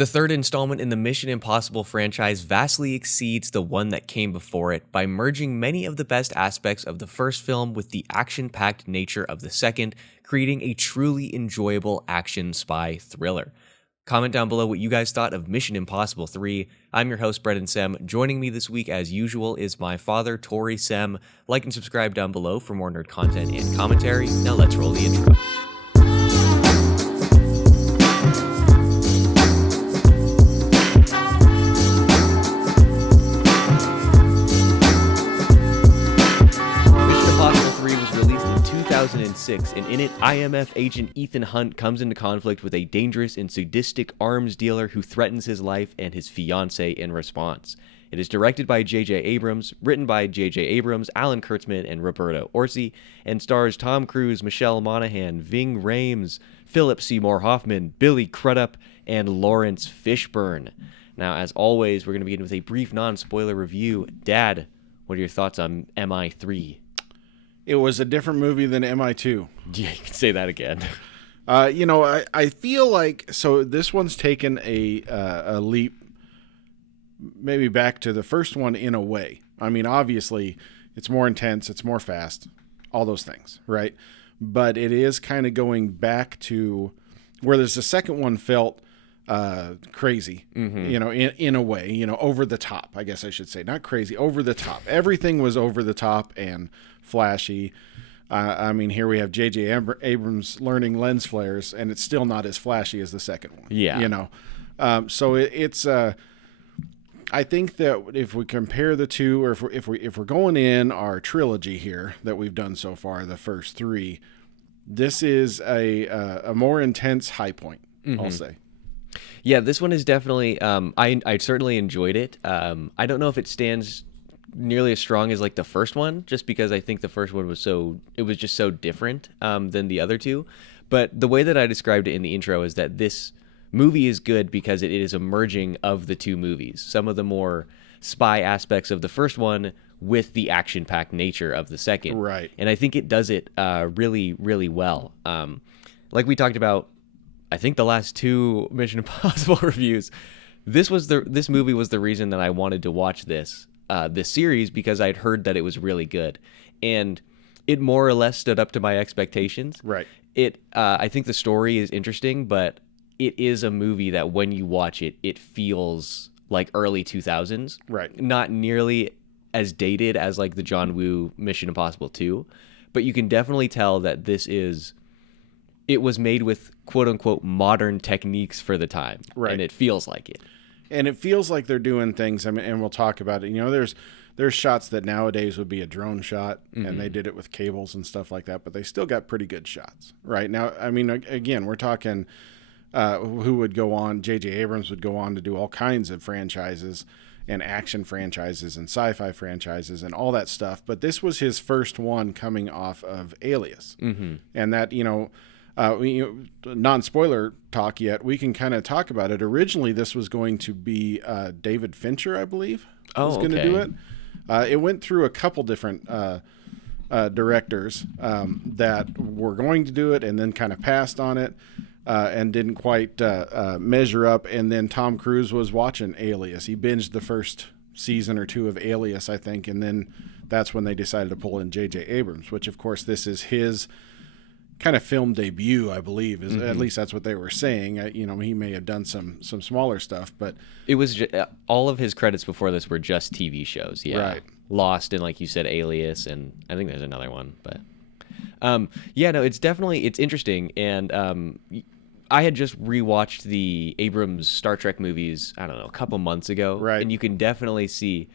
The third installment in the Mission Impossible franchise vastly exceeds the one that came before it by merging many of the best aspects of the first film with the action-packed nature of the second, creating a truly enjoyable action spy thriller. Comment down below what you guys thought of Mission Impossible 3. I'm your host, Brennan Sem. Joining me this week, as usual, is my father, Tory Sem. Like and subscribe down below for more nerd content and commentary. Now let's roll the intro. Mission Impossible 3 was released in 2006, and in it, IMF agent Ethan Hunt comes into conflict with a dangerous and sadistic arms dealer who threatens his life and his fiancée in response. It is directed by J.J. Abrams, written by J.J. Abrams, Alan Kurtzman, and Roberto Orci, and stars Tom Cruise, Michelle Monaghan, Ving Rhames, Philip Seymour Hoffman, Billy Crudup, and Lawrence Fishburne. Now, as always, we're going to begin with a brief non-spoiler review. Dad, what are your thoughts on MI3? It was a different movie than MI2. Yeah, you can say that again. I feel like, so this one's taken a leap maybe back to the first one in a way. I mean, obviously, it's more intense, it's more fast, all those things, right? But it is kind of going back to where there's the second one felt crazy, in a way, over the top, I guess I should say. Not crazy, over the top. Everything was over the top and flashy. I mean, here we have J.J. Abrams learning lens flares, and it's still not as flashy as the second one. Yeah. So it's I think that if we compare the two, or if we're going in our trilogy here that we've done so far, the first three, this is a more intense high point, I'll say. Yeah, this one is definitely, I certainly enjoyed it. I don't know if it stands nearly as strong as like the first one, just because I think the first one was just so different than the other two. But the way that I described it in the intro is that this movie is good because it is a merging of the two movies. Some of the more spy aspects of the first one with the action-packed nature of the second. Right. And I think it does it really, really well. Like we talked about, I think the last two Mission Impossible reviews, this movie was the reason that I wanted to watch this series, because I'd heard that it was really good, and it more or less stood up to my expectations. Right. I think the story is interesting, but it is a movie that when you watch it, it feels like early 2000s. Right. Not nearly as dated as like the John Woo Mission Impossible 2, but you can definitely tell that it was made with quote unquote modern techniques for the time. Right. And it feels like it. And it feels like they're doing things. I mean, and we'll talk about it. There's shots that nowadays would be a drone shot, and they did it with cables and stuff like that, but they still got pretty good shots. Right. Now, I mean, again, we're talking who would go on. J.J. Abrams would go on to do all kinds of franchises and action franchises and sci-fi franchises and all that stuff. But this was his first one coming off of Alias. Mm-hmm. And that, non-spoiler talk yet, we can kind of talk about it. Originally, this was going to be David Fincher, I believe, was going to do it. It went through a couple different directors that were going to do it and then kind of passed on it. And didn't quite measure up. And then Tom Cruise was watching Alias. He binged the first season or two of Alias, I think, and then that's when they decided to pull in J.J. Abrams, which, of course, this is his kind of film debut, I believe. At least that's what they were saying. He may have done some smaller stuff, but it was all of his credits before this were just TV shows. Yeah, right. Lost, and like you said, Alias, and I think there's another one, but it's interesting. And I had just rewatched the Abrams Star Trek movies, I don't know, a couple months ago. Right. And you can definitely see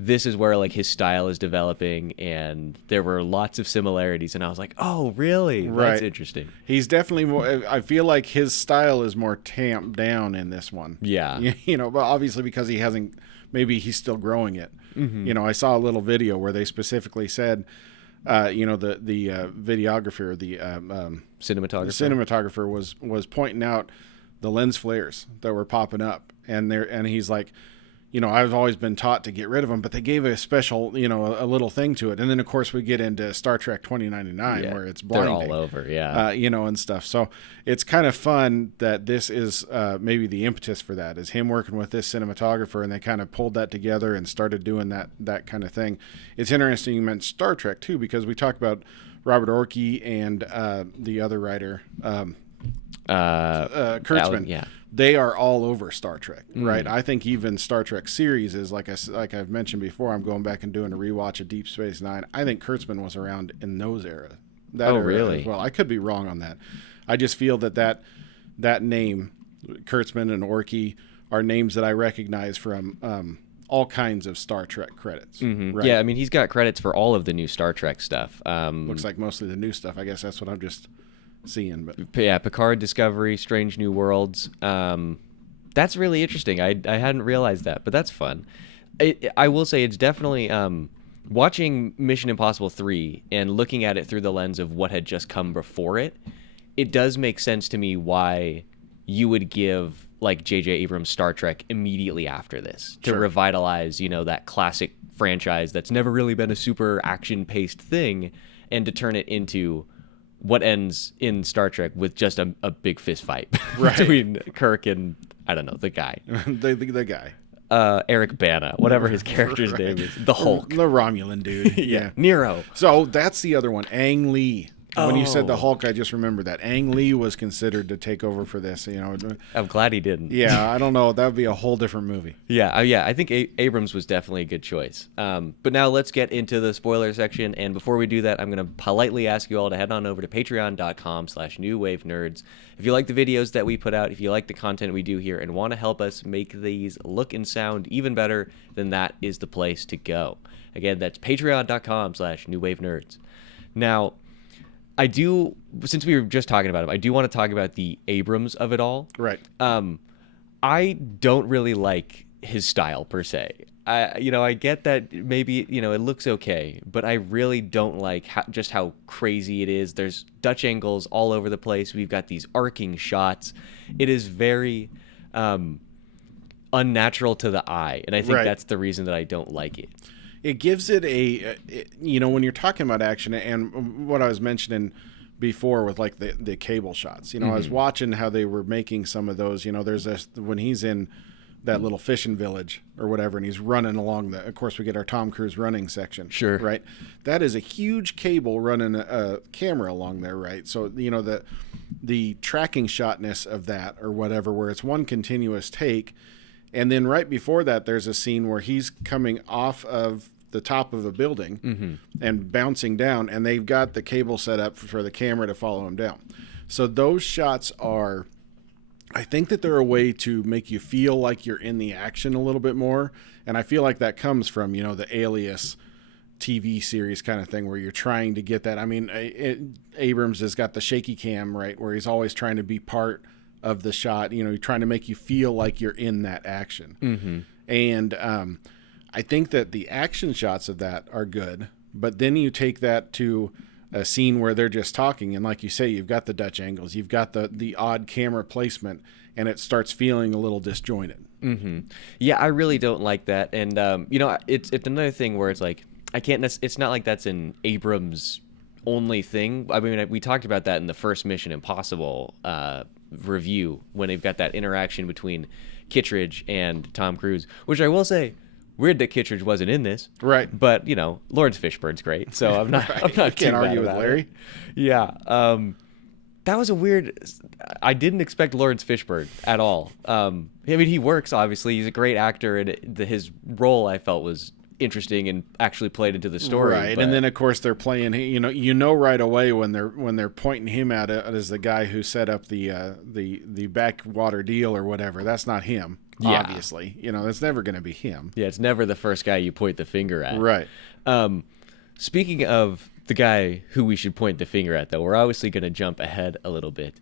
this is where like his style is developing, and there were lots of similarities. And I was like, oh, really? Right. That's interesting. He's definitely more, I feel like his style is more tamped down in this one. Yeah. But obviously because maybe he's still growing it. Mm-hmm. I saw a little video where they specifically said, the videographer, the cinematographer was pointing out the lens flares that were popping up, and he's like, I've always been taught to get rid of them, but they gave a special, a little thing to it. And then, of course, we get into Star Trek 2099 where it's blinding. They're all over, yeah. And stuff. So it's kind of fun that this is maybe the impetus for that, is him working with this cinematographer, and they kind of pulled that together and started doing that kind of thing. It's interesting you mentioned Star Trek, too, because we talked about Robert Orci and the other writer, Kurtzman. Yeah. They are all over Star Trek, right? I think even Star Trek series is like I've mentioned before. I'm going back and doing a rewatch of Deep Space Nine. I think Kurtzman was around in those era. Really? Well, I could be wrong on that. I just feel that name, Kurtzman and Orci, are names that I recognize from all kinds of Star Trek credits. Mm-hmm. Right? Yeah, I mean, he's got credits for all of the new Star Trek stuff. Looks like mostly the new stuff. I guess that's what I'm just seeing. But yeah, Picard, Discovery, Strange New Worlds. That's really interesting. I hadn't realized that, but that's fun. I will say it's definitely watching Mission Impossible 3 and looking at it through the lens of what had just come before it. It does make sense to me why you would give like J.J. Abrams' Star Trek immediately after this to revitalize, that classic franchise that's never really been a super action-paced thing, and to turn it into what ends in Star Trek with just a big fist fight between Kirk and, I don't know, the guy. the guy. Eric Bana, whatever his character's name is. The Hulk. The Romulan dude. Yeah. Nero. So that's the other one, Ang Lee. When you said the Hulk, I just remembered that. Ang Lee was considered to take over for this. I'm glad he didn't. Yeah, I don't know. That would be a whole different movie. Yeah, I think Abrams was definitely a good choice. But now let's get into the spoiler section. And before we do that, I'm going to politely ask you all to head on over to patreon.com/newwavenerds. If you like the videos that we put out, if you like the content we do here and want to help us make these look and sound even better, then that is the place to go. Again, that's patreon.com/newwavenerds. Now, since we were just talking about him, I do want to talk about the Abrams of it all. Right. I don't really like his style per se. I get that maybe, it looks okay, but I really don't like just how crazy it is. There's Dutch angles all over the place. We've got these arcing shots. It is very unnatural to the eye, and I think that's the reason that I don't like it. It gives it when you're talking about action, and what I was mentioning before with like the cable shots, I was watching how they were making some of those, there's this, when he's in that little fishing village or whatever, and he's running along of course we get our Tom Cruise running section. Sure. Right. That is a huge cable running a camera along there. Right. So, the tracking shotness of that or whatever, where it's one continuous take. And then right before that, there's a scene where he's coming off of the top of a building and bouncing down, and they've got the cable set up for the camera to follow him down. So those shots are, I think that they're a way to make you feel like you're in the action a little bit more. And I feel like that comes from, the Alias TV series kind of thing where you're trying to get that. I mean, Abrams has got the shaky cam, right, where he's always trying to be part of the shot, trying to make you feel like you're in that action. And I think that the action shots of that are good, but then you take that to a scene where they're just talking, and like you say, you've got the Dutch angles, you've got the odd camera placement, and it starts feeling a little disjointed. Yeah, I really don't like that. And it's another thing where it's like, I can't it's not like that's an Abrams only thing. I mean, we talked about that in the first Mission Impossible review, when they've got that interaction between Kittredge and Tom Cruise, which I will say, weird that Kittredge wasn't in this, right? But Lawrence Fishburne's great, so I'm not. I'm not can't argue with Larry. It. Yeah, that was a weird. I didn't expect Lawrence Fishburne at all. I mean, he works obviously. He's a great actor, and his role I felt was interesting and actually played into the story. Right, and then of course they're playing. Right away when they're pointing him at it as the guy who set up the backwater deal or whatever. That's not him. Yeah. Obviously, that's never going to be him. Yeah, it's never the first guy you point the finger at. Right. Speaking of the guy who we should point the finger at, though, we're obviously going to jump ahead a little bit.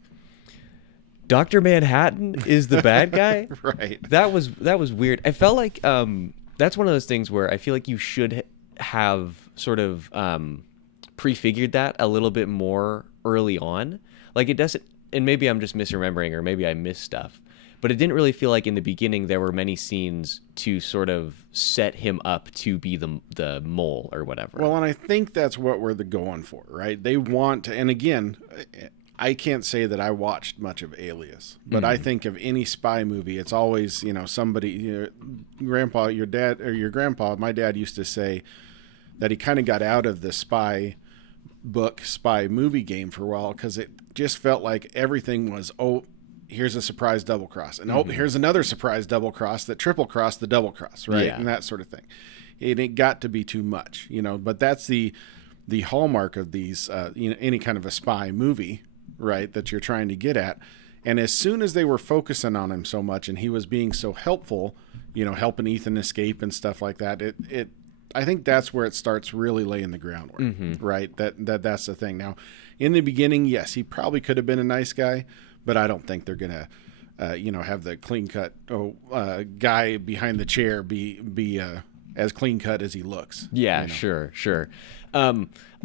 Dr. Manhattan is the bad guy. Right. That was weird. I felt like that's one of those things where I feel like you should have sort of prefigured that a little bit more early on. Like it doesn't, and maybe I'm just misremembering, or maybe I missed stuff. but it didn't really feel like in the beginning there were many scenes to sort of set him up to be the mole or whatever. Well, and I think that's what we're going for, right? They want to, and again, I can't say that I watched much of Alias, but I think of any spy movie, it's always, somebody, grandpa, your dad, or your grandpa, my dad used to say that he kind of got out of the spy movie game for a while because it just felt like everything was, here's a surprise double cross, and here's another surprise double cross that triple crossed the double cross, right? Yeah. And that sort of thing. It got to be too much, but that's the hallmark of these, any kind of a spy movie, right, that you're trying to get at. And as soon as they were focusing on him so much and he was being so helpful, helping Ethan escape and stuff like that, I think that's where it starts really laying the groundwork, right? That's the thing. Now, in the beginning, yes, he probably could have been a nice guy, but I don't think they're going to, have the clean cut guy behind the chair be as clean cut as he looks. Yeah, sure.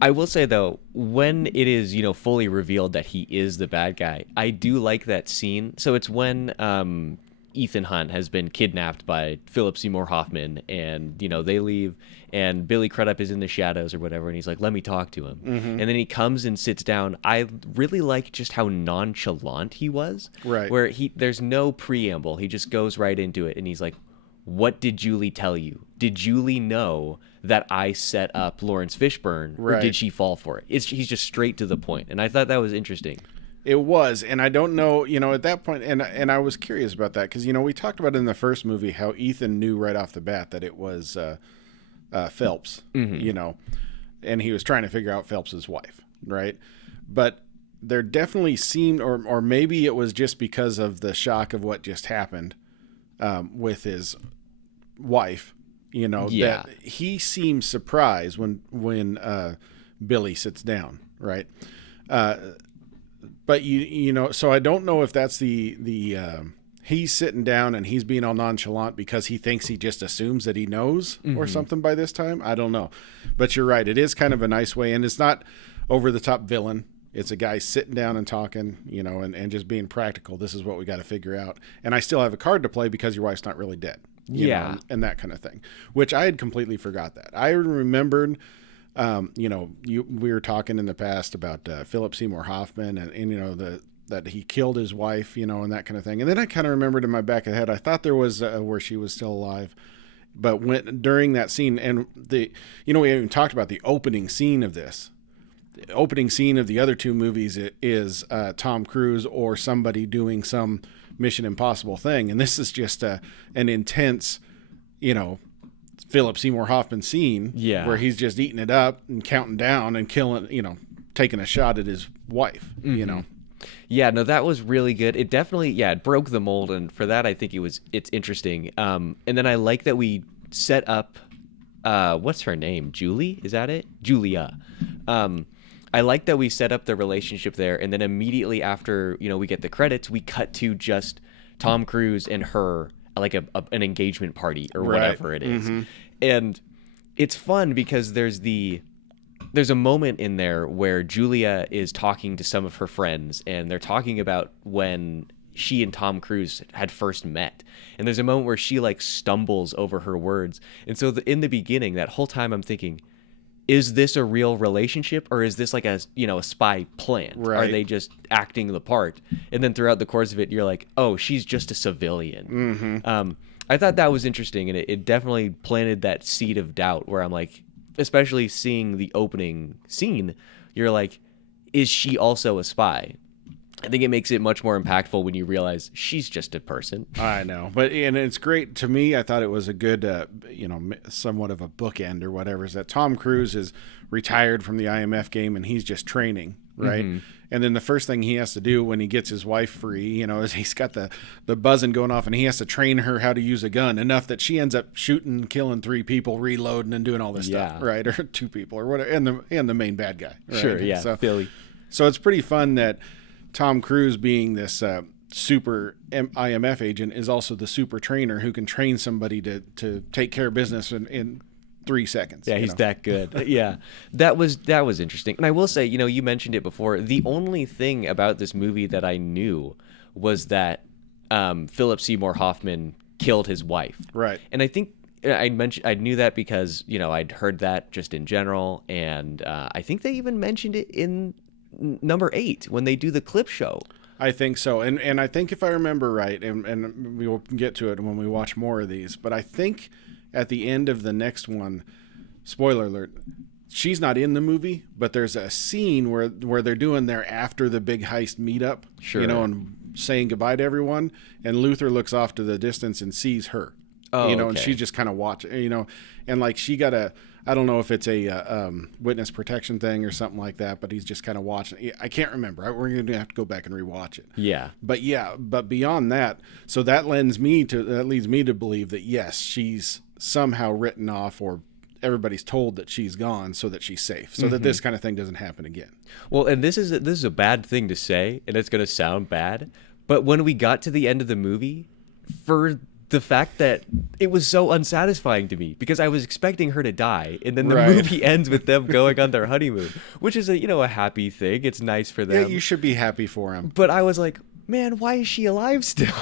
I will say though, when it is, fully revealed that he is the bad guy, I do like that scene. So it's when Ethan Hunt has been kidnapped by Philip Seymour Hoffman, and they leave, and Billy Crudup is in the shadows or whatever, and he's like, let me talk to him. And then he comes and sits down. I really like just how nonchalant he was, right? Where there's no preamble. He just goes right into it, and he's like, what did Julie tell you? Did Julie know that I set up Lawrence Fishburne, or did she fall for it? He's just straight to the point, and I thought that was interesting. It was, and I don't know, at that point, and I was curious about that, because, we talked about in the first movie how Ethan knew right off the bat that it was Phelps, and he was trying to figure out Phelps's wife, right? But there definitely seemed, or maybe it was just because of the shock of what just happened with his wife, that he seems surprised when Billy sits down, right? But so I don't know if that's the he's sitting down and he's being all nonchalant because he thinks he just assumes that he knows or something by this time. I don't know, but you're right. It is kind of a nice way, and it's not over the top villain. It's a guy sitting down and talking, and just being practical. This is what we got to figure out. And I still have a card to play because your wife's not really dead. And that kind of thing, which I had completely forgot that. I remembered, we were talking in the past about Philip Seymour Hoffman and that he killed his wife, and that kind of thing. And then I kind of remembered in my back of the head, I thought there was where she was still alive. But during that scene, and we even talked about the opening scene of this. The opening scene of the other two movies is Tom Cruise or somebody doing some Mission Impossible thing, and this is just an intense, Philip Seymour Hoffman scene, where he's just eating it up and counting down and killing, taking a shot at his wife, Yeah, no, that was really good. It definitely, it broke the mold, and for that, I think it's interesting. And then I like that we set up, what's her name? Julie? Is that it? Julia. I like that we set up the relationship there, and then immediately after, we get the credits, we cut to just Tom Cruise and her, like an engagement party or whatever it is. And it's fun because there's a moment in there where Julia is talking to some of her friends, and they're talking about when she and Tom Cruise had first met. And there's a moment where she stumbles over her words. And so in the beginning, that whole time I'm thinking, is this a real relationship, or is this a spy plant? Right. Are they just acting the part? And then throughout the course of it, you're like, oh, she's just a civilian. I thought that was interesting, and it definitely planted that seed of doubt where I'm like, especially seeing the opening scene, you're like, is she also a spy? I think it makes it much more impactful when you realize she's just a person. I know, and it's great to me. I thought it was a good, somewhat of a bookend or whatever. Is that Tom Cruise is retired from the IMF game and he's just training, right? And then the first thing he has to do when he gets his wife free, is he's got the buzzing going off, and he has to train her how to use a gun enough that she ends up shooting, killing 3 people, reloading, and doing all this stuff, right? Or 2 people, or whatever, and the main bad guy. Right? Sure, yeah, Philly. So it's pretty fun that Tom Cruise, being this super IMF agent, is also the super trainer who can train somebody to take care of business in 3 seconds. Yeah, he's that good. Yeah, that was interesting. And I will say, you mentioned it before. The only thing about this movie that I knew was that Philip Seymour Hoffman killed his wife. Right. And I think I knew that because, I'd heard that just in general. And I think they even mentioned it in number 8 when they do the clip show. I think so. And I think if I remember right, and we will get to it when we watch more of these, but I think at the end of the next one, spoiler alert, she's not in the movie, but there's a scene where they're doing their after the big heist meetup, sure, and saying goodbye to everyone, and Luther looks off to the distance and sees her. Oh, and she's just kind of watching, and like she got I don't know if it's a witness protection thing or something like that, but he's just kind of watching. I can't remember. We're going to have to go back and rewatch it. Yeah. But beyond that, so that leads me to believe that yes, she's somehow written off, or everybody's told that she's gone so that she's safe, so that this kind of thing doesn't happen again. Well, and this is a bad thing to say, and it's going to sound bad, but when we got to the end of the movie, for the fact that it was so unsatisfying to me, because I was expecting her to die, and then the movie ends with them going on their honeymoon, which is a happy thing. It's nice for them. Yeah, you should be happy for him. But I was like, man, why is she alive still?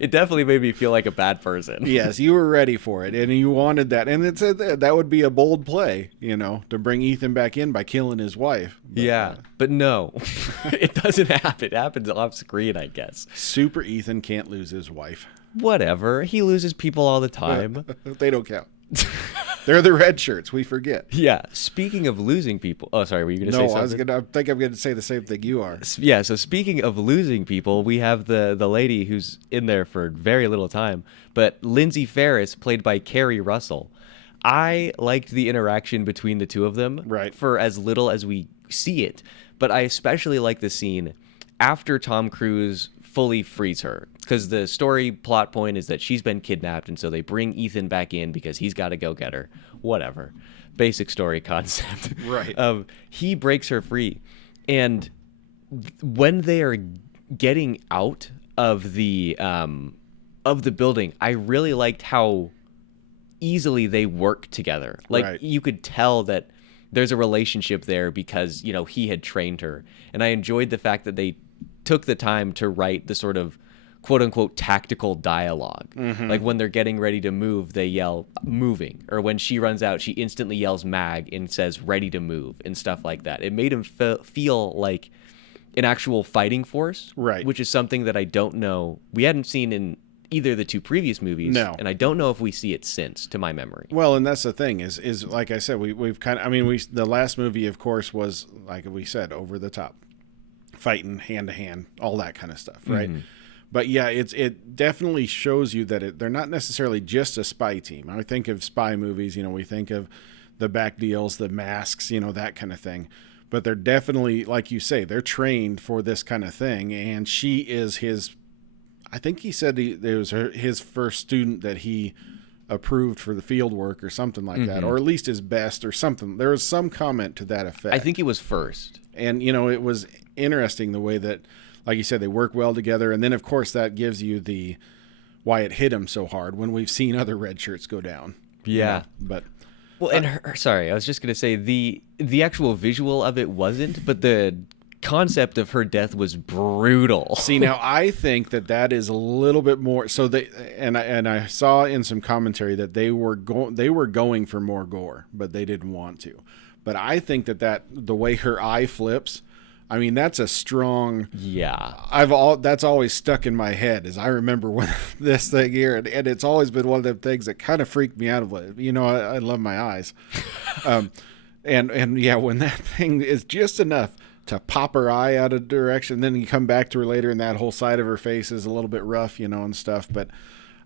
It definitely made me feel like a bad person. Yes, you were ready for it, and you wanted that, and that would be a bold play, to bring Ethan back in by killing his wife. But no, it doesn't happen. It happens off screen, I guess. Super Ethan can't lose his wife. Whatever. He loses people all the time. They don't count. They're the red shirts. We forget. Yeah. Speaking of losing people. Oh, sorry. Were you going to say something? No, I think I'm going to say the same thing you are. Yeah. So speaking of losing people, we have the lady who's in there for very little time. But Lindsay Ferris, played by Kerry Russell. I liked the interaction between the two of them for as little as we see it. But I especially like the scene after Tom Cruise fully frees her, because the story plot point is that she's been kidnapped, and so they bring Ethan back in because he's got to go get her. Whatever. Basic story concept. Right. He breaks her free, and when they are getting out of the building, I really liked how easily they work together. Like you could tell that there's a relationship there because, he had trained her. And I enjoyed the fact that they took the time to write the sort of quote unquote tactical dialogue. Like when they're getting ready to move, they yell moving, or when she runs out, she instantly yells mag and says ready to move and stuff like that. It made him feel like an actual fighting force, which is something that I don't know we hadn't seen in either of the two previous movies. No. And I don't know if we see it since, to my memory. Well, and that's the thing is like I said, we've kind of, the last movie, of course, was, like we said, over the top, fighting hand to hand, all that kind of stuff, right? But yeah, it definitely shows you that they're not necessarily just a spy team. I think of spy movies, we think of the back deals, the masks, that kind of thing. But they're definitely, like you say, they're trained for this kind of thing. And she is I think he said it was his first student that he approved for the field work or something like that, or at least his best or something. There was some comment to that effect. I think it was first. And, it was interesting the way that, like you said, they work well together. And then, of course, that gives you why it hit him so hard when we've seen other red shirts go down. Yeah. But... Well, and sorry, I was just going to say the actual visual of it wasn't, but the concept of her death was brutal. See, now I think that is a little bit more. So I saw in some commentary that they were going for more gore, but they didn't want to. But I think that the way her eye flips, I mean, that's a strong. Yeah. That's always stuck in my head as I remember when this thing here, and it's always been one of them things that kind of freaked me out of it. I love my eyes, and yeah, when that thing is just enough to pop her eye out of direction, then you come back to her later, and that whole side of her face is a little bit rough, and stuff. But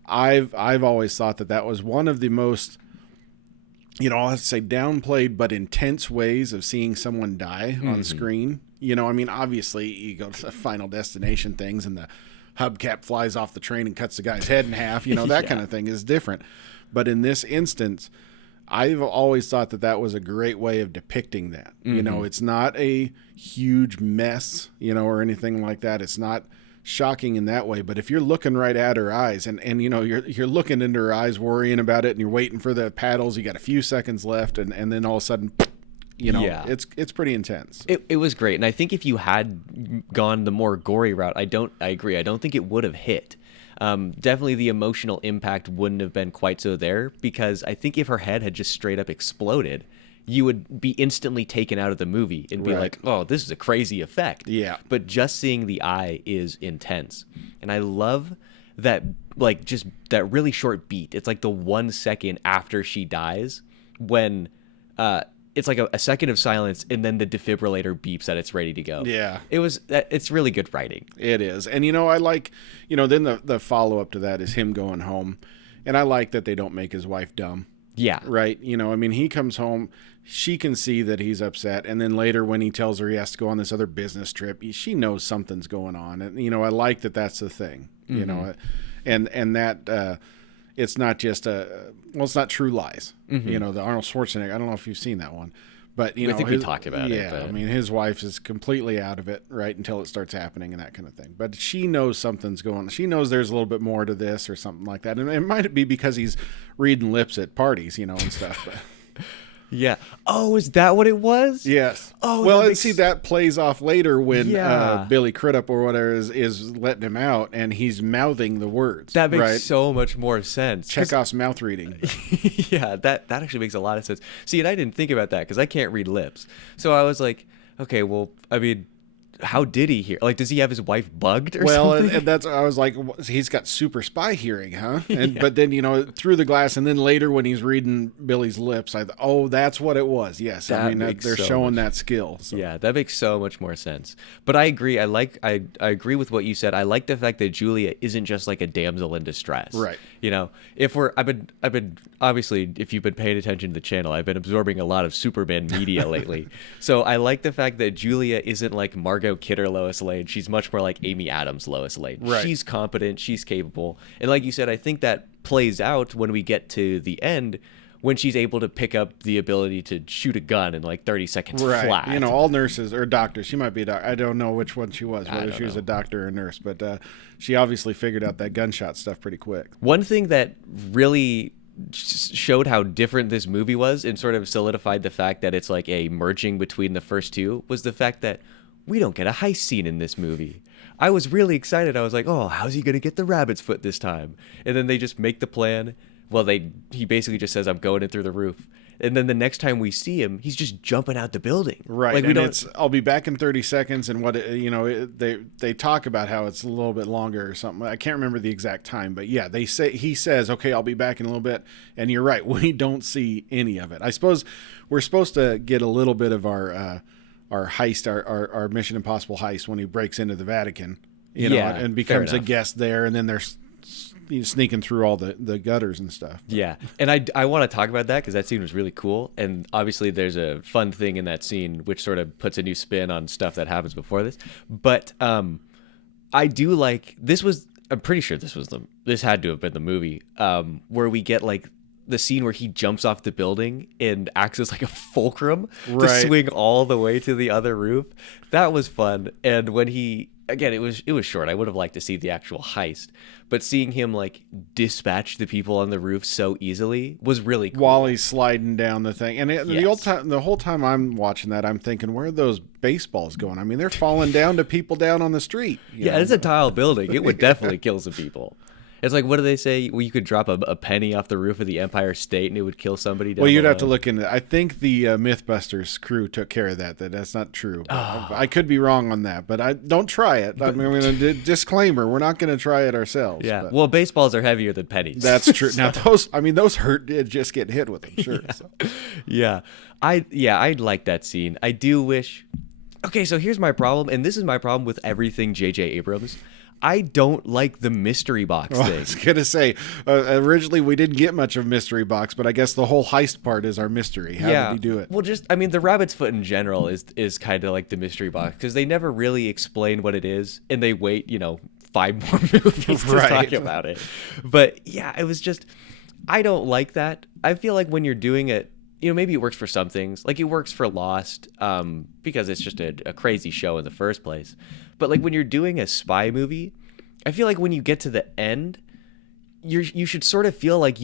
I've always thought that was one of the most, I'll have to say downplayed but intense ways of seeing someone die on screen. Obviously you go to the Final Destination things and the hubcap flies off the train and cuts the guy's head in half, that kind of thing is different. But in this instance, I've always thought that was a great way of depicting that. It's not a huge mess, or anything like that. It's not shocking in that way. But if you're looking right at her eyes and you're looking into her eyes, worrying about it, and you're waiting for the paddles, you got a few seconds left, and then all of a sudden, You know, Yeah. it's pretty intense. It was great. And I think if you had gone the more gory route, I agree. I don't think it would have hit. Definitely the emotional impact wouldn't have been quite so there, because I think if her head had just straight up exploded, you would be instantly taken out of the movie and be like, oh, this is a crazy effect. Yeah. But just seeing the eye is intense. And I love that, like, just that really short beat. It's like the 1 second after she dies when it's like a second of silence, and then the defibrillator beeps that it's ready to go. Yeah. It's really good writing. It is. And, you know, I like, you know, then the follow-up to that is him going home. And I like that they don't make his wife dumb. Yeah. Right? You know, I mean, he comes home, she can see that he's upset. And then later when he tells her he has to go on this other business trip, she knows something's going on. And, you know, I like that that's the thing, you know, and that it's not just it's not True Lies. You know, the Arnold Schwarzenegger, I don't know if you've seen that one. But, you know, I think we talked about it. Yeah, I mean, his wife is completely out of it, right, until it starts happening and that kind of thing. But she knows something's going on. She knows there's a little bit more to this or something like that. And it might be because he's reading lips at parties, you know, and stuff. But. Yeah. Oh, is that what it was? Yes. Oh, well, and see, that plays off later when Yeah. Billy Crudup or whatever is letting him out, and he's mouthing the words. That makes right? so much more sense. Chekhov's mouth reading. Yeah, that actually makes a lot of sense. See, and I didn't think about that because I can't read lips. So I was like, okay, well, I mean, how did he hear? Like, does he have his wife bugged or something? And that's, I was like, he's got super spy hearing, huh? And But then, you know, through the glass, and then later when he's reading Billy's lips, I thought, oh, that's what it was. Yes, I mean, they're showing that skill. So. Yeah, that makes so much more sense. But I agree. I agree with what you said. I like the fact that Julia isn't just like a damsel in distress. Right. You know, I've been obviously, if you've been paying attention to the channel, I've been absorbing a lot of Superman media lately. So I like the fact that Julia isn't like Margot Kidder Lois Lane. She's much more like Amy Adams Lois Lane. Right. She's competent, she's capable. And like you said, I think that plays out when we get to the end, when she's able to pick up the ability to shoot a gun in like 30 seconds flat. You know, all nurses or doctors. She might be a doctor. I don't know which one she was, whether she was a doctor or a nurse, but she obviously figured out that gunshot stuff pretty quick. One thing that really showed how different this movie was and sort of solidified the fact that it's like a merging between the first two was the fact that we don't get a heist scene in this movie. I was really excited. I was like, oh, how's he going to get the rabbit's foot this time? And then they just make the plan. Well, he basically just says, I'm going in through the roof. And then the next time we see him, he's just jumping out the building. Right. Like, and I'll be back in 30 seconds. And they talk about how it's a little bit longer or something. I can't remember the exact time, but yeah, he says, okay, I'll be back in a little bit. And you're right. We don't see any of it. I suppose we're supposed to get a little bit of our heist, our Mission Impossible heist when he breaks into the Vatican, and becomes a guest there. And then there's sneaking through all the gutters and stuff. Yeah. And I want to talk about that because that scene was really cool. And obviously there's a fun thing in that scene which sort of puts a new spin on stuff that happens before this. But I do like, I'm pretty sure this had to have been the movie where we get like the scene where he jumps off the building and acts as like a fulcrum to swing all the way to the other roof. That was fun. And when again, it was short. I would have liked to see the actual heist, but seeing him like dispatch the people on the roof so easily was really cool. While he's sliding down the thing, and the whole time I'm watching that, I'm thinking, where are those baseballs going? I mean, they're falling down to people down on the street. Yeah, it's a tile building. It would definitely kill some people. It's like, what do they say? Well, you could drop a penny off the roof of the Empire State and it would kill somebody. Well, you'd have to look into that. I think the Mythbusters crew took care of that. That's not true. I could be wrong on that, but don't try it. I mean, disclaimer: we're not going to try it ourselves. Yeah. Well, baseballs are heavier than pennies. That's true. Now those hurt. Just get hit with them. Sure. Yeah. So. Yeah. I'd like that scene. I do wish. Okay, so here's my problem, and this is my problem with everything J.J. Abrams. I don't like the mystery box thing. I was going to say, originally we didn't get much of mystery box, but I guess the whole heist part is our mystery. How did he do it? Well, the rabbit's foot in general is kind of like the mystery box because they never really explain what it is, and they wait, 5 more movies to talk about it. But yeah, it was just, I don't like that. I feel like when you're doing it, maybe it works for some things. Like it works for Lost because it's just a crazy show in the first place. But like when you're doing a spy movie, I feel like when you get to the end, you should sort of feel like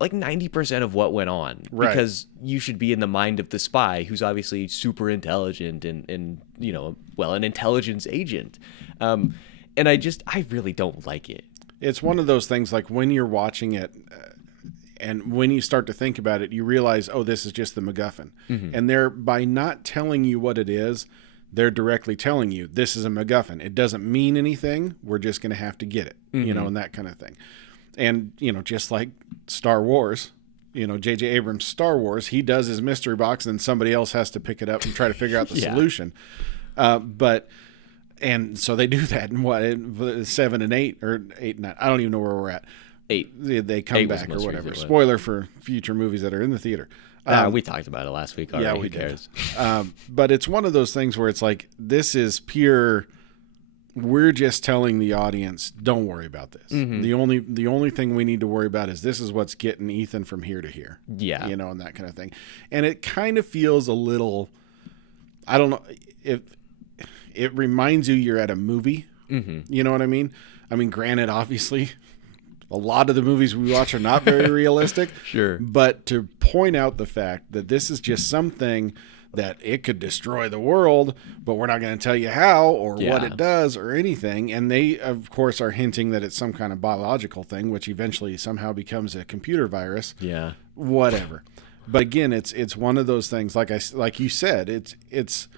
like 90% of what went on, Right. because you should be in the mind of the spy, who's obviously super intelligent and an intelligence agent. And I really don't like it. It's one of those things, like when you're watching it, and when you start to think about it, you realize, oh, this is just the MacGuffin. And they're, by not telling you what it is, they're directly telling you this is a MacGuffin. It doesn't mean anything. We're just going to have to get it, and that kind of thing. And, just like Star Wars, J.J. Abrams' Star Wars, he does his mystery box and somebody else has to pick it up and try to figure out the solution. And so they do that in 7 and 8 or 8 and 9. I don't even know where we're at. 8. They come back or whatever. Spoiler for future movies that are in the theater. We talked about it last week already. Yeah, we Who cares? did. But it's one of those things where it's like, this is pure. We're just telling the audience, don't worry about this. The only thing we need to worry about is this is what's getting Ethan from here to here. Yeah. And that kind of thing. And it kind of feels a little, I don't know, it reminds you you're at a movie. You know what I mean? I mean, granted, obviously, a lot of the movies we watch are not very realistic. Sure. But to point out the fact that this is just something that it could destroy the world, but we're not going to tell you how or what it does or anything. And they, of course, are hinting that it's some kind of biological thing, which eventually somehow becomes a computer virus. Yeah. Whatever. But again, it's one of those things. Like you said, it's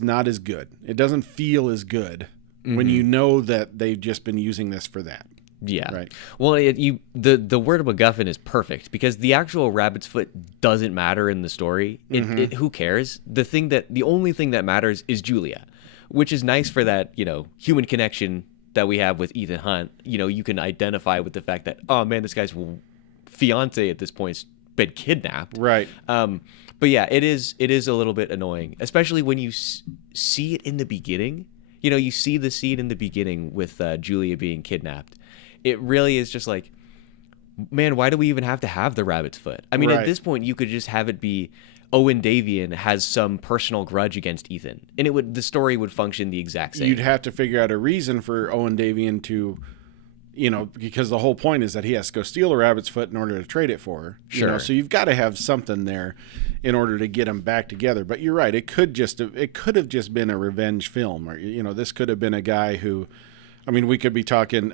not as good. It doesn't feel as good when you know that they've just been using this for that. Yeah. Right. Well, the word MacGuffin is perfect, because the actual rabbit's foot doesn't matter in the story. Who cares? The only thing that matters is Julia, which is nice for that, human connection that we have with Ethan Hunt. You can identify with the fact that, oh man, this guy's fiance at this point's been kidnapped. Right. But yeah, it is a little bit annoying, especially when you see it in the beginning. You see the scene in the beginning with Julia being kidnapped. It really is just like, man, why do we even have to have the rabbit's foot? I mean, Right. At this point, you could just have it be Owen Davian has some personal grudge against Ethan, and the story would function the exact same. You'd have to figure out a reason for Owen Davian to, because the whole point is that he has to go steal a rabbit's foot in order to trade it for her. Sure. So you've got to have something there in order to get them back together. But you're right. It could have just been a revenge film, or this could have been a guy who, I mean, we could be talking.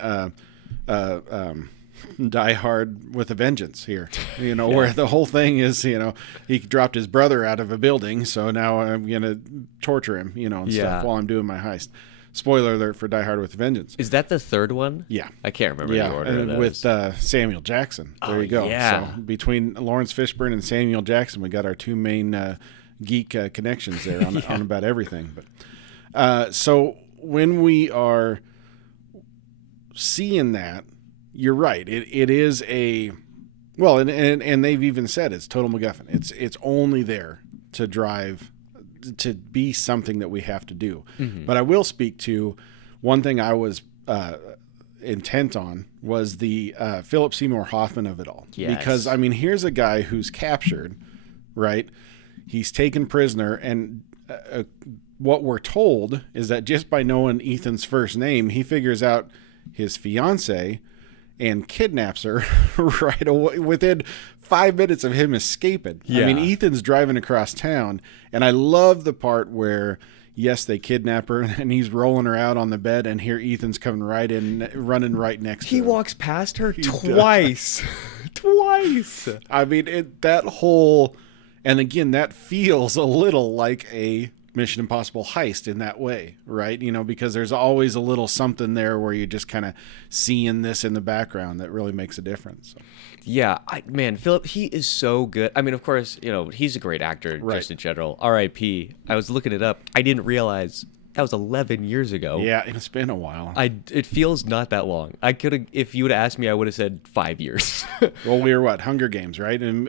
Die Hard with a Vengeance here, where the whole thing is, he dropped his brother out of a building, so now I'm going to torture him, and stuff while I'm doing my heist. Spoiler alert for Die Hard with a Vengeance. Is that the third one? Yeah. I can't remember the order and of with those. Samuel Jackson. There you go. Yeah. So between Lawrence Fishburne and Samuel Jackson, we got our two main geek connections there on about everything. But so when we are seeing that, you're right. It is and they've even said it's total MacGuffin. It's only there to drive, to be something that we have to do. But I will speak to one thing I was intent on was the Philip Seymour Hoffman of it all. Yes. Because I mean, here's a guy who's captured, right? He's taken prisoner, and what we're told is that just by knowing Ethan's first name, he figures out his fiance and kidnaps her right away within 5 minutes of him escaping. Yeah. I mean, Ethan's driving across town, and I love the part where, yes, they kidnap her, and he's rolling her out on the bed, and here Ethan's coming right in, running right next to him. He walks past her twice. Twice. I mean, that whole, and again, that feels a little like a Mission Impossible heist in that way, right? Because there's always a little something there where you're just kind of seeing this in the background that really makes a difference. So. Yeah, Philip, he is so good. I mean, of course, he's a great actor just in general. R.I.P. I was looking it up. I didn't realize that was 11 years ago. Yeah, it's been a while. It feels not that long. I could have, if you would have asked me, I would have said 5 years. Well, we were Hunger Games, right? And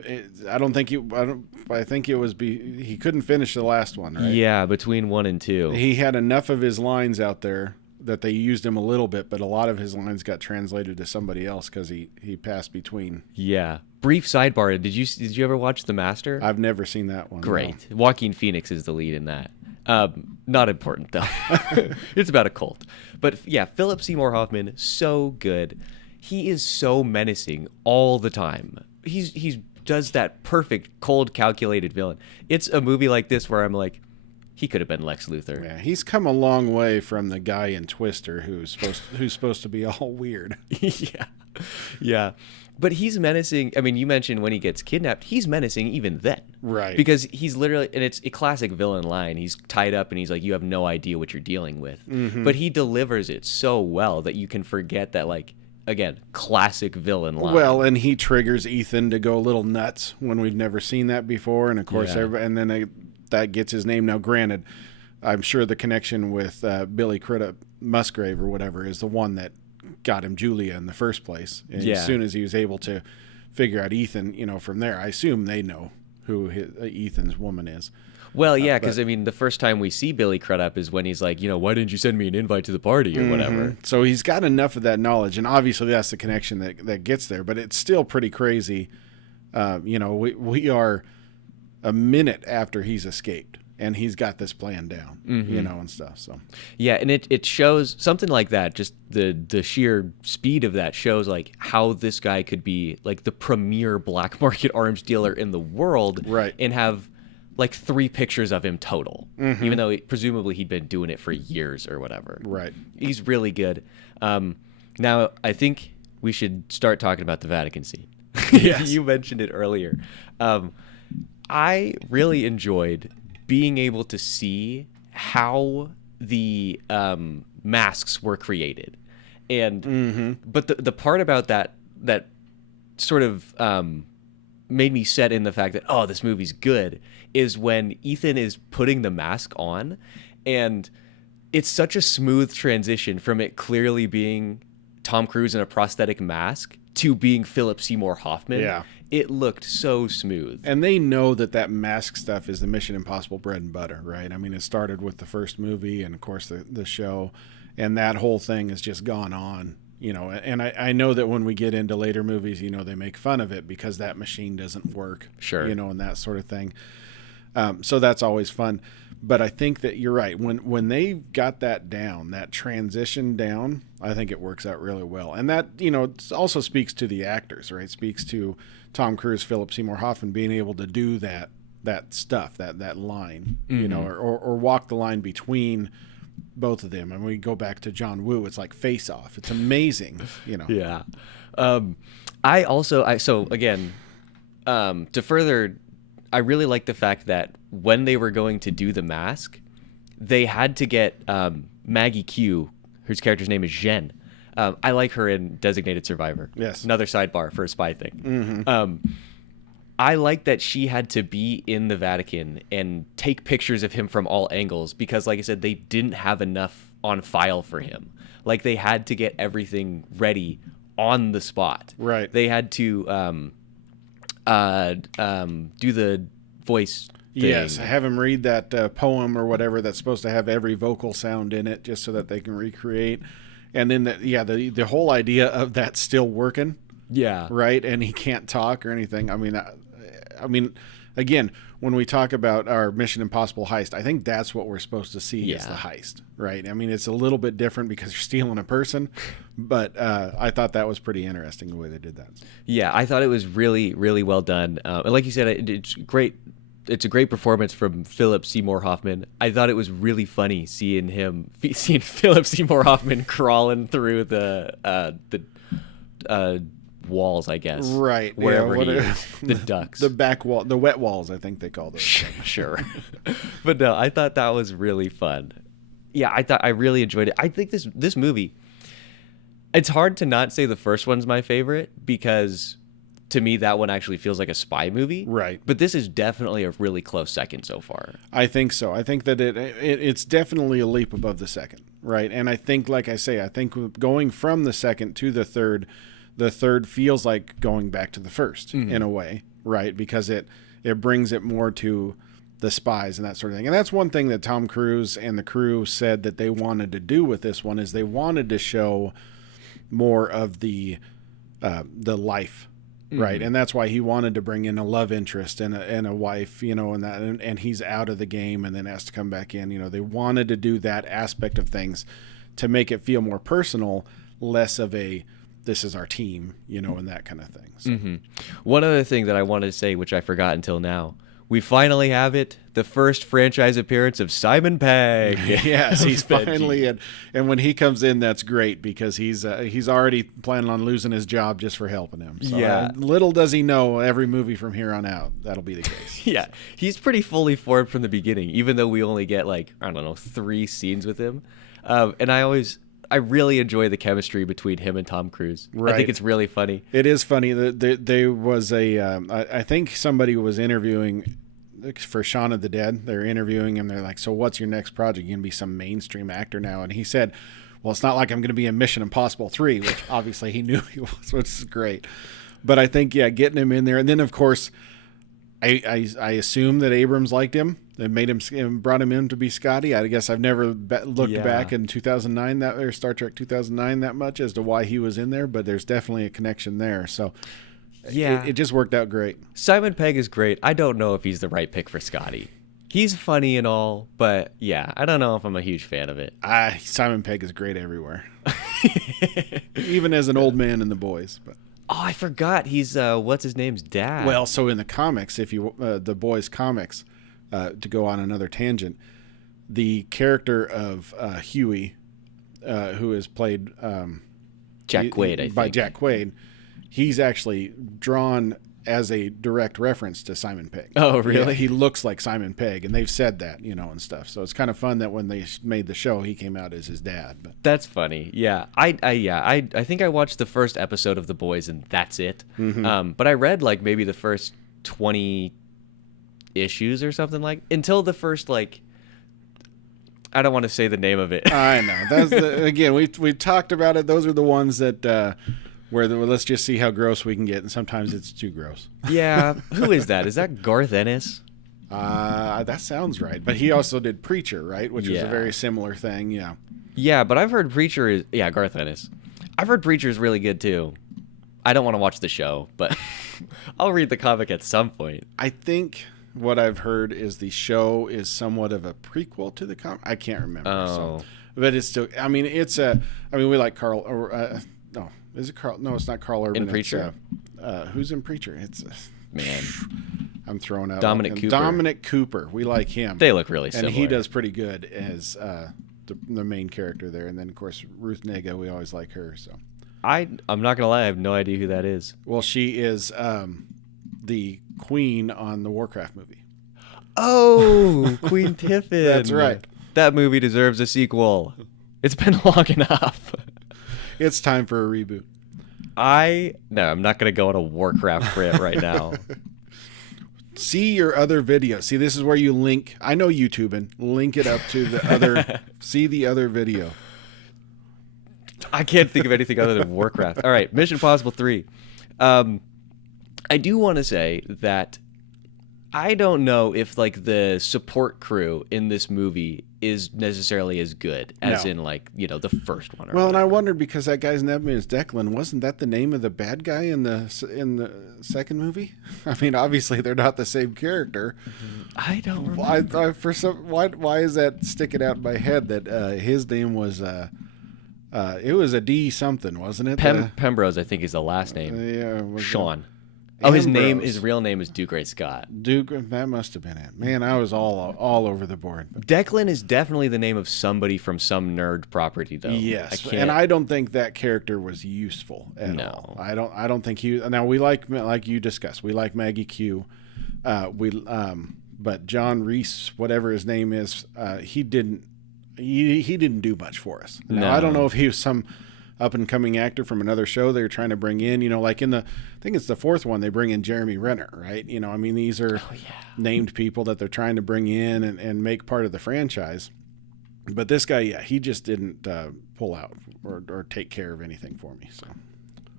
I think it was he couldn't finish the last one, right? Yeah, between 1 and 2. He had enough of his lines out there that they used him a little bit, but a lot of his lines got translated to somebody else because he passed between. Yeah. Brief sidebar: Did you ever watch The Master? I've never seen that one. Great. No. Joaquin Phoenix is the lead in that. Not important though. It's about a cult. But yeah, Philip Seymour Hoffman, so good. he is so menacing all the time. He's does that perfect, cold, calculated villain. It's a movie like this where I'm like, he could have been Lex Luthor. Yeah, he's come a long way from the guy in Twister who's supposed to be all weird. Yeah. But he's menacing. I mean, you mentioned when he gets kidnapped, he's menacing even then. Right. Because he's literally, and it's a classic villain line. He's tied up and he's like, you have no idea what you're dealing with. Mm-hmm. But he delivers it so well that you can forget that, like, again, classic villain line. Well, and he triggers Ethan to go a little nuts when we've never seen that before. And of course, that gets his name. Now, granted, I'm sure the connection with Billy Crudup Musgrave or whatever is the one that got him Julia in the first place. And as soon as he was able to figure out Ethan, from there, I assume they know who Ethan's woman is. Well, yeah, because, I mean, the first time we see Billy Crudup is when he's like, why didn't you send me an invite to the party or whatever? So he's got enough of that knowledge, and obviously that's the connection that gets there, but it's still pretty crazy. We are a minute after he's escaped, and he's got this plan down, and stuff. So yeah, and it shows something like that. Just the sheer speed of that shows like how this guy could be like the premier black market arms dealer in the world, right? And have like 3 pictures of him total, even though presumably he'd been doing it for years or whatever. Right. He's really good. Now I think we should start talking about the Vatican scene. Yes. You mentioned it earlier. I really enjoyed being able to see how the masks were created, and but the part about that sort of made me set in the fact that this movie's good is when Ethan is putting the mask on, and it's such a smooth transition from it clearly being Tom Cruise in a prosthetic mask to being Philip Seymour Hoffman. Yeah. It looked so smooth. And they know that mask stuff is the Mission Impossible bread and butter, right? I mean, it started with the first movie and, of course, the show. And that whole thing has just gone on, And I know that when we get into later movies, they make fun of it because that machine doesn't work. Sure. And that sort of thing. So that's always fun. But I think that you're right. When they got that down, that transition down, I think it works out really well. And that, it also speaks to the actors, right? It speaks to Tom Cruise, Philip Seymour Hoffman being able to do that stuff, that line, or walk the line between both of them. And we go back to John Woo. It's like Face Off. It's amazing, Yeah. I really like the fact that when they were going to do the mask, they had to get Maggie Q, whose character's name is Jen. I like her in Designated Survivor. Yes. Another sidebar for a spy thing. I like that she had to be in the Vatican and take pictures of him from all angles because, like I said, they didn't have enough on file for him. Like, they had to get everything ready on the spot. Right. They had to do the voice thing. Yes, have him read that poem or whatever that's supposed to have every vocal sound in it just so that they can recreate. And then, the whole idea of that still working. Yeah. Right? And he can't talk or anything. I mean, again, when we talk about our Mission Impossible heist, I think that's what we're supposed to see is the heist, right? I mean, it's a little bit different because you're stealing a person, but I thought that was pretty interesting the way they did that. Yeah, I thought it was really, really well done. And like you said, it's great. It's a great performance from Philip Seymour Hoffman. I thought it was really funny seeing Philip Seymour Hoffman crawling through the walls, I guess. Right. Wherever he is. The ducks. The back wall, the wet walls, I think they call those. Sure. But no, I thought that was really fun. Yeah, I really enjoyed it. I think this movie, it's hard to not say the first one's my favorite because to me that one actually feels like a spy movie. Right. But this is definitely a really close second so far. I think so. I think that it's definitely a leap above the second, right? And I think, like I say, going from the second to the third feels like going back to the first in a way, right? Because it brings it more to the spies and that sort of thing. And that's one thing that Tom Cruise and the crew said that they wanted to do with this one is they wanted to show more of the life, right? And that's why he wanted to bring in a love interest and a wife, and he's out of the game and then has to come back in. They wanted to do that aspect of things to make it feel more personal, less of a this is our team, and that kind of thing. So. One other thing that I wanted to say, which I forgot until now, we finally have it. The first franchise appearance of Simon Pegg. Yes, he's finally in. And when he comes in, that's great because he's already planning on losing his job just for helping him. So little does he know, every movie from here on out, that'll be the case. Yeah, he's pretty fully formed from the beginning, even though we only get 3 scenes with him. And I really enjoy the chemistry between him and Tom Cruise. Right. I think it's really funny. It is funny. There was I think somebody was interviewing for Shaun of the Dead. They're interviewing him. They're like, so what's your next project? You're going to be some mainstream actor now? And he said, well, it's not like I'm going to be in Mission Impossible 3, which obviously he knew he was, which is great. But I think, getting him in there. And then, of course, I assume that Abrams liked him and brought him in to be Scotty. I guess I've never looked back in 2009 or Star Trek 2009 that much as to why he was in there, but there's definitely a connection there. So it just worked out great. Simon Pegg is great. I don't know if he's the right pick for Scotty. He's funny and all, but I don't know if I'm a huge fan of it. Simon Pegg is great everywhere, even as an old man in The Boys. But. Oh, I forgot. He's what's his name's dad. Well, so in the comics, if you the Boys comics, to go on another tangent, the character of Huey, who is played Jack Quaid, I think. By Jack Quaid, he's actually drawn as a direct reference to Simon Pegg. Oh, really? He looks like Simon Pegg, and they've said that, and stuff. So it's kind of fun that when they made the show, he came out as his dad. But that's funny. Yeah, I think I watched the first episode of The Boys, and that's it. But I read maybe the first 20 issues or something until the first I don't want to say the name of it. I know. That's again, we talked about it. Those are the ones that. Let's just see how gross we can get, and sometimes it's too gross. Yeah. Who is that? Is that Garth Ennis? That sounds right. But he also did Preacher, right? Which was a very similar thing, yeah. Yeah, but I've heard Preacher is... Yeah, Garth Ennis. I've heard Preacher is really good, too. I don't want to watch the show, but I'll read the comic at some point. I think what I've heard is the show is somewhat of a prequel to the comic. I can't remember. Oh. But it's still... I mean, we like Carl... no. Is it Carl? No, it's not Carl Urban. In Preacher? Who's in Preacher? It's man. I'm throwing out Dominic Cooper. Dominic Cooper. We like him. They look really similar. And he does pretty good as the main character there. And then, of course, Ruth Negga, we always like her. So I'm not going to lie. I have no idea who that is. Well, she is the queen on the Warcraft movie. Oh, Queen Tiffin. That's right. That movie deserves a sequel. It's been long enough. It's time for a reboot. No, I'm not going to go on a Warcraft rant right now. See your other videos. See, this is where you link. I know YouTubing. Link it up to the other. See the other video. I can't think of anything other than Warcraft. All right, Mission Impossible 3. I do want to say that I don't know if the support crew in this movie is necessarily as good as in the first one. Well, and I wondered because that guy's name is Declan. Wasn't that the name of the bad guy in the second movie? I mean, obviously they're not the same character. I don't remember. Why is that sticking out in my head that his name was it was a D something, wasn't it? Pembrose, I think, is the last name. Yeah, Sean. Oh, his real name is Duke Ray Scott. Duke, that must have been it. Man, I was all over the board. Declan is definitely the name of somebody from some nerd property, though. Yes, and I don't think that character was useful at all. I don't think he. Now we like you discussed. We like Maggie Q. But John Reese, whatever his name is, he didn't do much for us. Now, I don't know if he was some up-and-coming actor from another show they were trying to bring in, like I think it's the fourth one, they bring in Jeremy Renner, right? I mean, these are named people that they're trying to bring in and make part of the franchise. But this guy, he just didn't pull out or take care of anything for me. So,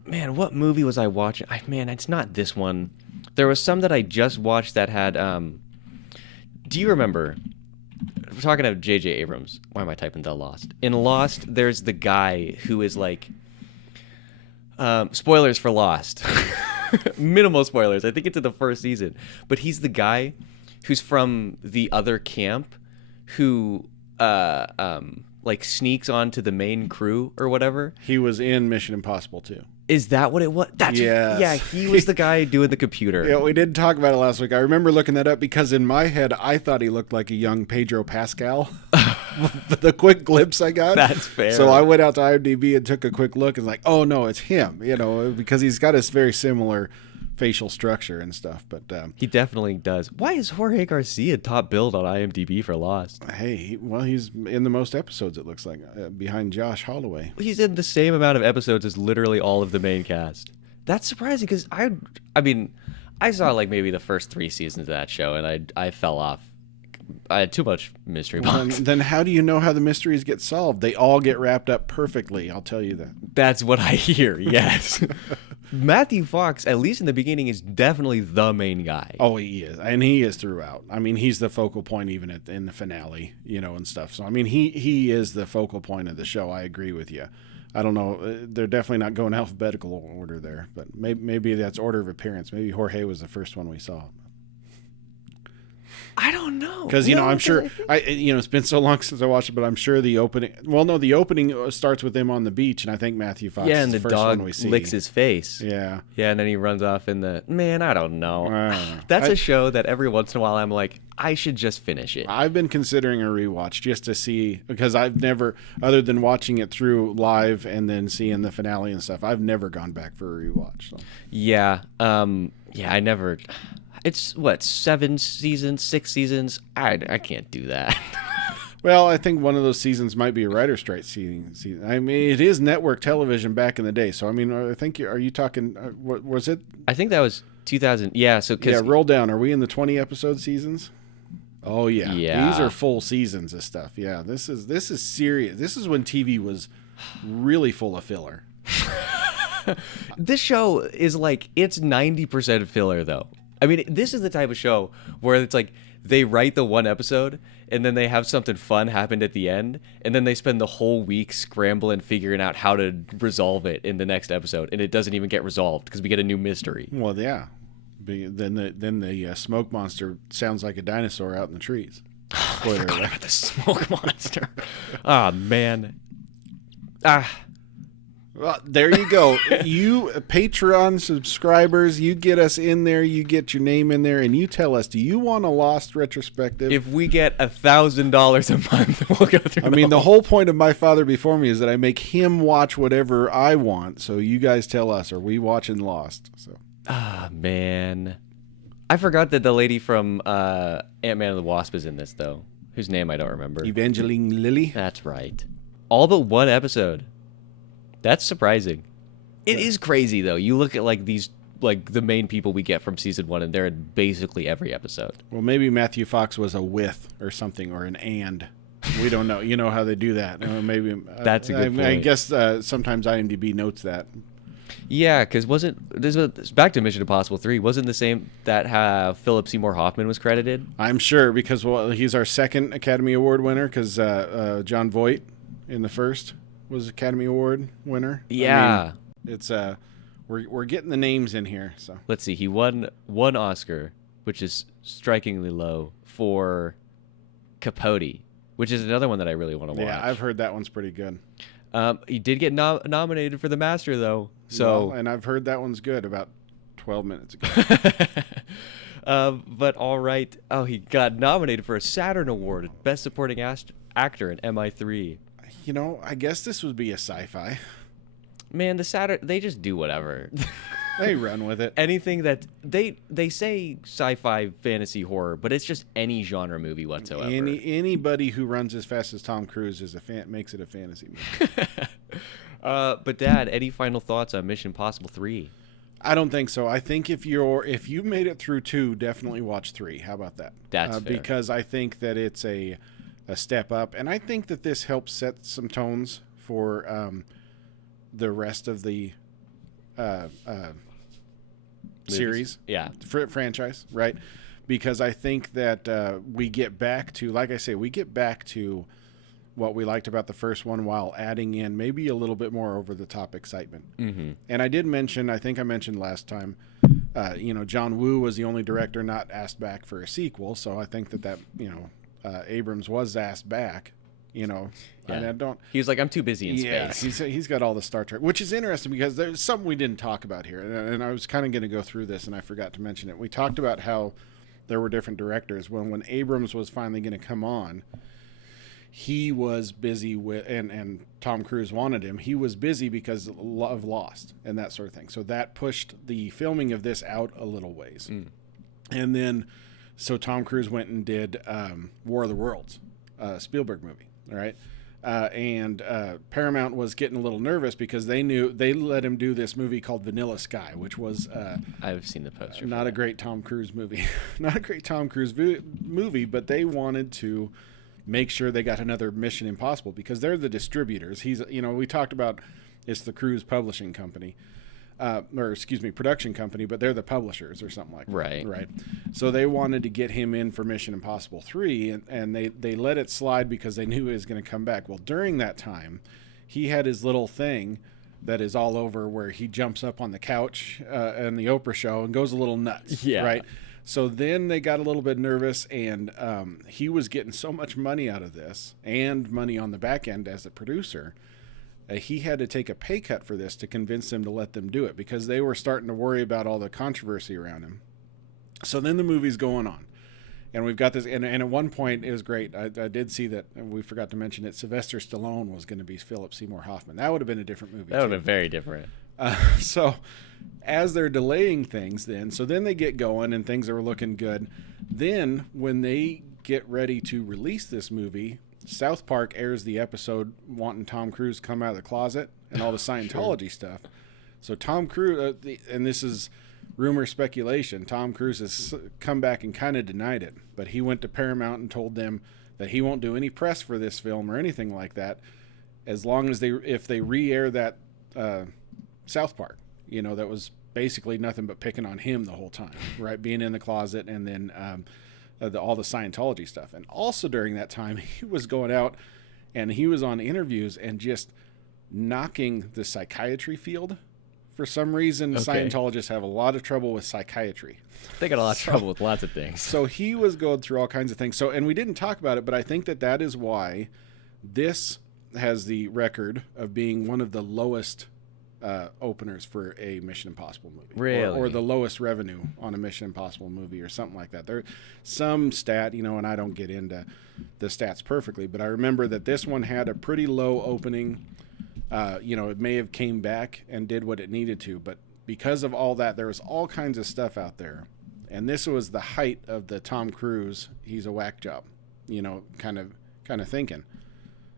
man, what movie was I watching? Man, it's not this one. There was some that I just watched that had, do you remember... We're talking about J.J. Abrams. Why am I typing the Lost? In Lost, there's the guy who is spoilers for Lost. Minimal spoilers. I think it's in the first season. But he's the guy who's from the other camp who sneaks onto the main crew or whatever. He was in Mission Impossible 2. Is that what it was? That's Yes. Yeah, he was the guy doing the computer. Yeah, we didn't talk about it last week. I remember looking that up because in my head, I thought he looked like a young Pedro Pascal. The quick glimpse I got. That's fair. So I went out to IMDb and took a quick look and like, oh no, it's him. Because he's got this very similar facial structure and stuff. But he definitely does. Why is Jorge Garcia top billed on IMDb for Lost? Hey, well, he's in the most episodes, it looks like, behind Josh Holloway. He's in the same amount of episodes as literally all of the main cast. That's surprising because I saw like maybe the first 3 seasons of that show and I fell off. I had too much mystery box. Then how do you know how the mysteries get solved? They all get wrapped up perfectly. I'll tell you that. That's what I hear. Yes. Matthew Fox, at least in the beginning, is definitely the main guy. Oh, he is, and he is throughout. I mean, he's the focal point even in the finale, and stuff. So I mean, he is the focal point of the show. I agree with you. I don't know. They're definitely not going alphabetical order there, but maybe that's order of appearance. Maybe Jorge was the first one we saw. I don't know. Because, I'm sure, it's been so long since I watched it, but I'm sure the opening, the opening starts with him on the beach, and I think Matthew Fox is the first one we see. Licks his face. Yeah. Yeah, and then he runs off in the, I don't know. That's a show that every once in a while I'm like, I should just finish it. I've been considering a rewatch just to see, because I've never, other than watching it through live and then seeing the finale and stuff, I've never gone back for a rewatch. So. Yeah. I never... It's 7 seasons, 6 seasons. I can't do that. Well, I think one of those seasons might be a writer's strike season. I mean, it is network television back in the day. So, I mean, I think, are you talking, what was it? I think that was 2000. Yeah, so... roll down. Are we in the 20 episode seasons? Oh, yeah. Yeah. These are full seasons of stuff. Yeah, this is serious. This is when TV was really full of filler. This show is like, it's 90% filler, though. I mean, this is the type of show where it's like they write the one episode and then they have something fun happen at the end and then they spend the whole week scrambling, figuring out how to resolve it in the next episode, and it doesn't even get resolved because we get a new mystery. Well, yeah. Then the smoke monster sounds like a dinosaur out in the trees. Spoiler alert. About the smoke monster. Oh, man. Well, there you go. You Patreon subscribers, you get us in there, you get your name in there, and you tell us, do you want a Lost retrospective? If we get $1,000 a month, we'll go through. I mean, the whole point of My Father Before Me is that I make him watch whatever I want. So you guys tell us, are we watching Lost? So. Man. I forgot that the lady from Ant-Man and the Wasp is in this, though. Whose name I don't remember. Evangeline Lilly? That's right. All but one episode. That's surprising. It is crazy, though. You look at like these, like the main people we get from season 1, and they're in basically every episode. Well, maybe Matthew Fox was a with or something, or an and. We don't know. You know how they do that. Maybe that's a good point. I guess sometimes IMDb notes that. Yeah, because back to Mission Impossible 3, wasn't the same that Philip Seymour Hoffman was credited? I'm sure, because he's our second Academy Award winner, because Jon Voight in the first was Academy Award winner. Yeah. I mean, it's we're getting the names in here. So let's see. He won one Oscar, which is strikingly low, for Capote, which is another one that I really want to watch. Yeah, I've heard that one's pretty good. He did get nominated for The Master, though. So, and I've heard that one's good about 12 minutes ago. But all right. Oh, he got nominated for a Saturn Award, Best Supporting Actor in MI3. I guess this would be a sci-fi. Man, the Saturn, they just do whatever. They run with it. Anything that they say sci-fi, fantasy, horror, but it's just any genre movie whatsoever. Anybody who runs as fast as Tom Cruise makes it a fantasy movie. But Dad, any final thoughts on Mission Impossible 3? I don't think so. I think if you made it through 2, definitely watch 3. How about that? That's fair. Because I think that it's a step up, and I think that this helps set some tones for the rest of the series, franchise, right? Because I think that we get back to, like I say, what we liked about the first one while adding in maybe a little bit more over-the-top excitement. Mm-hmm. And I think I mentioned last time, John Woo was the only director not asked back for a sequel, so I think that Abrams was asked back you know. Yeah. And I don't. He was like, I'm too busy in space. Yeah, he's got all the Star Trek, which is interesting because there's something we didn't talk about here, and I was kind of going to go through this, and I forgot to mention it. We talked about how there were different directors. When Abrams was finally going to come on, he was busy with, and Tom Cruise wanted him. He was busy because of Lost and that sort of thing. So that pushed the filming of this out a little ways. And then, so Tom Cruise went and did War of the Worlds, Spielberg movie, all right? And Paramount was getting a little nervous because they let him do this movie called Vanilla Sky, which was I've seen the poster. Not a great Tom Cruise movie, not a great Tom Cruise movie, but they wanted to make sure they got another Mission Impossible because they're the distributors. We talked about it's the Cruise publishing company. Production company, but they're the publishers or something like that. Right. So they wanted to get him in for Mission Impossible 3, and they let it slide because they knew he was going to come back. Well, during that time, he had his little thing that is all over where he jumps up on the couch in the Oprah show and goes a little nuts. Yeah. Right. So then they got a little bit nervous, and he was getting so much money out of this and money on the back end as a producer. He had to take a pay cut for this to convince them to let them do it because they were starting to worry about all the controversy around him. So then the movie's going on, and we've got this. And at one point, it was great. I did see that, and we forgot to mention it. Sylvester Stallone was going to be Philip Seymour Hoffman. That would have been a different movie. That would have been very different. So as they're delaying things, then they get going, and things are looking good. Then when they get ready to release this movie, South Park airs the episode wanting Tom Cruise to come out of the closet and all the Scientology stuff. So Tom Cruise, and this is rumor speculation, Tom Cruise has come back and kind of denied it. But he went to Paramount and told them that he won't do any press for this film or anything like that as long as if they re-air that South Park. That was basically nothing but picking on him the whole time, right? Being in the closet and then all the Scientology stuff. And also during that time, he was going out and he was on interviews and just knocking the psychiatry field. For some reason, Scientologists have a lot of trouble with psychiatry. They got a lot of trouble with lots of things. So he was going through all kinds of things. And we didn't talk about it, but I think that is why this has the record of being one of the lowest openers for a Mission Impossible movie. Really? Or the lowest revenue on a Mission Impossible movie or something like that. There's some stat, and I don't get into the stats perfectly, but I remember that this one had a pretty low opening. It may have came back and did what it needed to, but because of all that, there was all kinds of stuff out there. And this was the height of the Tom Cruise, he's a whack job, kind of thinking.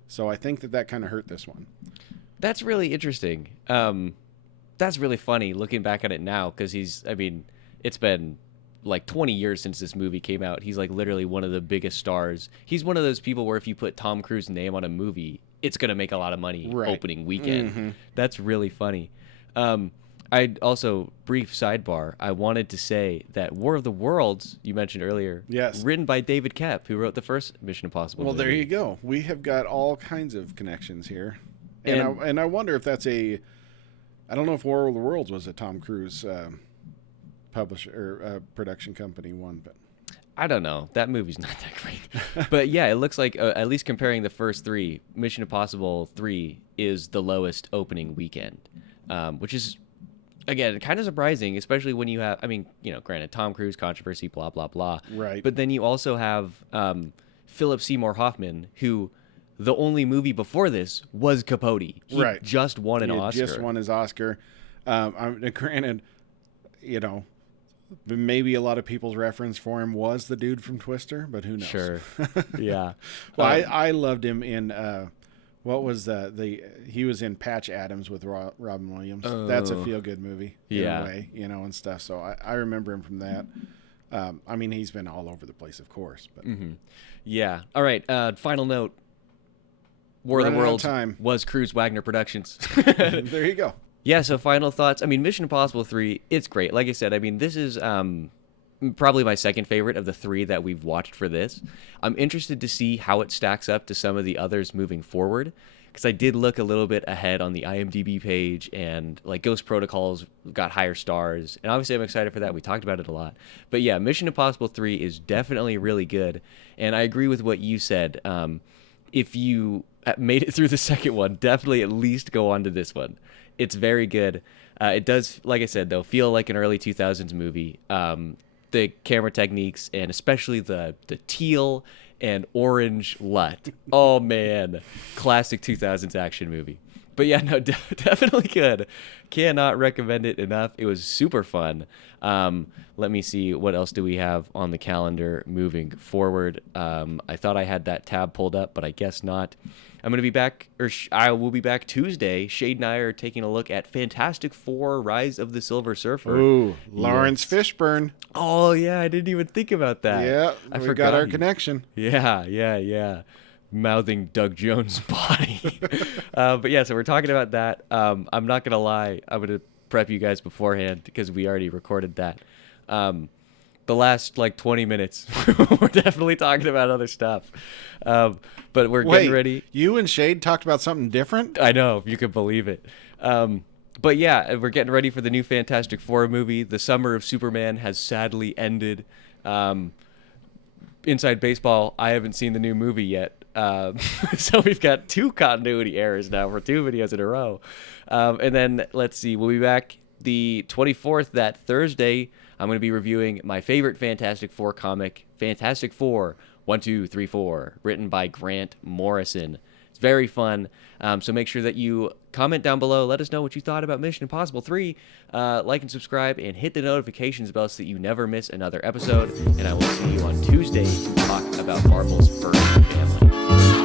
So I think that kind of hurt this one. That's really interesting. That's really funny looking back at it now because it's been like 20 years since this movie came out. He's like literally one of the biggest stars. He's one of those people where if you put Tom Cruise's name on a movie, it's going to make a lot of money opening weekend. Mm-hmm. That's really funny. I'd also, brief sidebar, I wanted to say that War of the Worlds, you mentioned earlier, yes, written by David Koepp, who wrote the first Mission Impossible movie. Well, there you go. We have got all kinds of connections here. And I wonder if that's I don't know if War of the Worlds was a Tom Cruise publisher or production company one, but I don't know. That movie's not that great. But yeah, it looks like, at least comparing the first three, Mission Impossible 3 is the lowest opening weekend, which is, again, kind of surprising, especially when you have, granted, Tom Cruise, controversy, blah, blah, blah. Right. But then you also have Philip Seymour Hoffman, who the only movie before this was Capote. He just won an Oscar. Just won his Oscar. Granted, maybe a lot of people's reference for him was the dude from Twister, but who knows? Sure. Yeah. Well, I loved him in what was he was in Patch Adams with Robin Williams. That's a feel good movie in a way, and stuff. So I remember him from that. He's been all over the place, of course. But yeah. All right. Final note. War of the Worlds was Cruise Wagner Productions. There you go. Yeah, so final thoughts. Mission Impossible 3, it's great. Like I said, this is probably my second favorite of the three that we've watched for this. I'm interested to see how it stacks up to some of the others moving forward, because I did look a little bit ahead on the IMDb page, and like Ghost Protocol's got higher stars, and obviously I'm excited for that. We talked about it a lot. But yeah, Mission Impossible 3 is definitely really good, and I agree with what you said. if you made it through the second one, definitely at least go on to this one. It's very good. It does, like I said, though, feel like an early 2000s movie. The camera techniques and especially the teal and orange LUT. Oh, man. Classic 2000s action movie. But yeah, no, definitely good. Cannot recommend it enough. It was super fun. Let me see. What else do we have on the calendar moving forward? I thought I had that tab pulled up, but I guess not. I'm going to be back, or I will be back Tuesday. Shade and I are taking a look at Fantastic Four: Rise of the Silver Surfer. Ooh, Lawrence Fishburne. Oh, yeah, I didn't even think about that. Yeah, we got our connection. Yeah. Mouthing Doug Jones' body. But yeah, so we're talking about that. I'm not going to lie. I'm going to prep you guys beforehand because we already recorded that. The last 20 minutes, we're definitely talking about other stuff. But we're getting ready. You and Shade talked about something different? I know, if you could believe it. But yeah, we're getting ready for the new Fantastic Four movie. The summer of Superman has sadly ended. Inside baseball, I haven't seen the new movie yet. So we've got 2 continuity errors now for 2 videos in a row. And then, let's see, we'll be back the 24th, that Thursday. I'm going to be reviewing my favorite Fantastic Four comic, Fantastic Four 1, 2, 3, 4, written by Grant Morrison. It's very fun. So make sure that you comment down below. Let us know what you thought about Mission Impossible 3. Like and subscribe and hit the notifications bell so that you never miss another episode. And I will see you on Tuesday to talk about Marvel's Furry family.